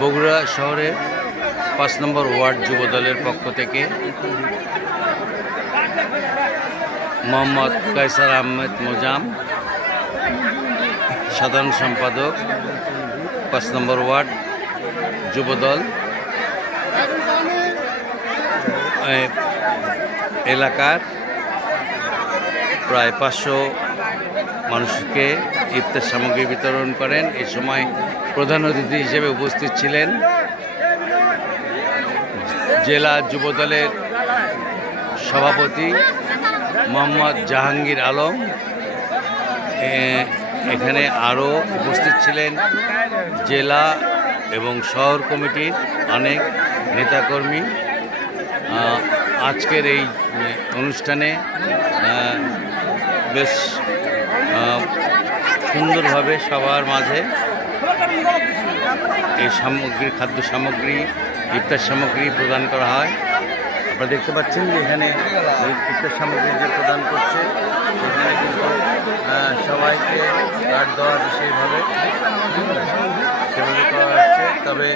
বগুড়া শহরের পাঁচ নম্বর ওয়ার্ড যুবদলের পক্ষ থেকে মোহাম্মদ কায়সার আহমেদ মোজাম, সাধারণ সম্পাদক, পাঁচ নম্বর ওয়ার্ড যুবদল এলাকার প্রায় পাঁচশো মানুষকে ইফতার সামগ্রী বিতরণ করেন। এ সময় প্রধান অতিথি হিসেবে উপস্থিত ছিলেন জেলা যুবদলের সভাপতি মোহাম্মদ জাহাঙ্গীর আলম। এখানে আরও উপস্থিত ছিলেন জেলা এবং শহর কমিটির অনেক নেতাকর্মী। আজকের এই অনুষ্ঠানে বেশ সুন্দরভাবে সবার মাঝে এই সামগ্রী, খাদ্য সামগ্রী ইফতার সামগ্রী প্রদান করা হয়। আপনারা দেখতে পাচ্ছেন যে এখানে ইফতার সামগ্রী যে প্রদান করছে, এখানে কিন্তু সবাইকে কার্ড দেওয়া সেইভাবে। সেভাবে করা হচ্ছে, তবে